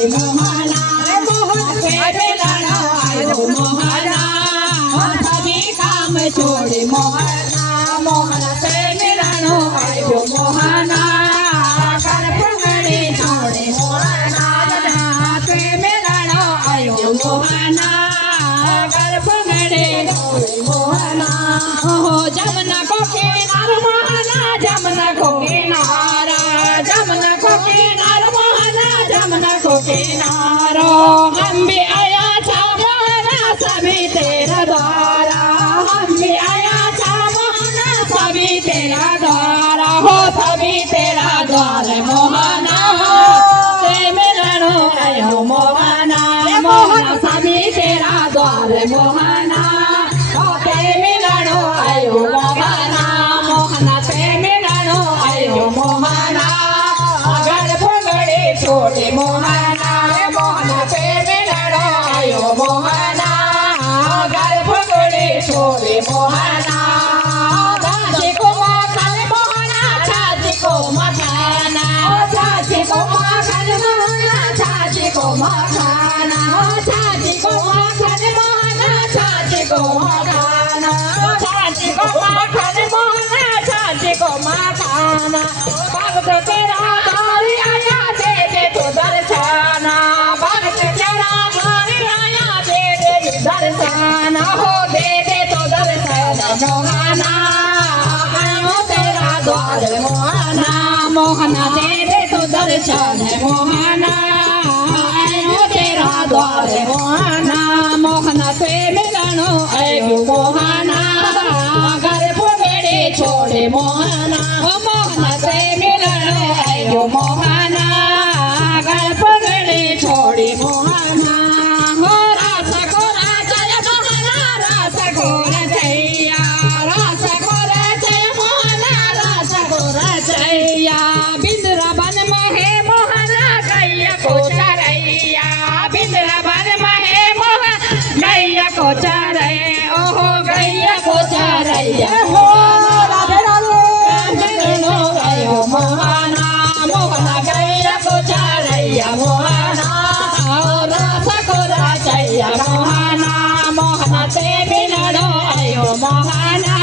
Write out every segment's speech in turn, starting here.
छोड़े मोहना मोहन से मिलना आयो मोहना सभी काम छोड़े मोहना मोहन से मिलना आयो मोहना घर पुंगड़ी छोड़े मोहना से मिलना आयो मोहना घर पुंगड़ी छोड़े मोहना हो जमुना को किनार मोहना जमुना को किनारा जमुना को किनार मोहना जमुना को किनारो हम भी आया था मोहना सभी तेरा द्वारा हम भी आया था मोहना सभी तेरा द्वारा हो सभी तेरा द्वार मोहना से मिलनो आयो मोहना मोहना सभी तेरा द्वार मोहना से मिलनो आयो मोहना मोहना से मिलनो आयो मोहना घर पुंगड़ी छोड़े मोहना मोहना से मिलनो आयो मोहना घर पुंगड़ी छोड़े मोहना छाछी को मखन मोहना छाछी को मखाना छाछी को मखन मोहना छाछी को मखाना छाछी को मखन मोहना छाछी को मखाना छाछी को मखन मोहना छाछी को मखाना भक्त तेरा द्वार आया दे दे तो दर्शना भक्त तेरा द्वार आया दे दे दर्शना हो दे दे तो दर्शन मोहना आयो तेरा द्वार मोहना मोहना दे दे तो दर्शन मोहना आयो तेरा द्वार मोहना मोहना से मिलनो आयो मोहना घर पुंगड़ी छोड़े मोहना मोहना से मिलनो आयो मोहना घर पुंगड़ी छोड़े मोहना हो रास को राजय मोहना रास को रचैया रास को रचय मोहना रास को रचैया बिंद्रावन महे मोहना गैया को चरैया बिंद्रावन महे मोहन गैया को चरै ओहो गैया को चरैया हो मोहना मोहना गैया को चरैया मोहना रास को रचैया मोहना मोहना से मिलनो आयो मोहना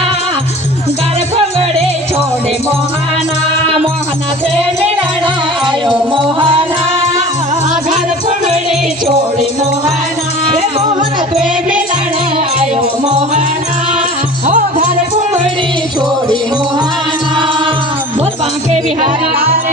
घर पुंगड़ी छोड़े मोहना मोहना से मिलनो आयो मोहना घर पुंगड़ी छोड़े मोहना मोहना से मिलनो आयो मोहना हो घर पुंगड़ी छोड़े मोहना बोल बांके बिहारी।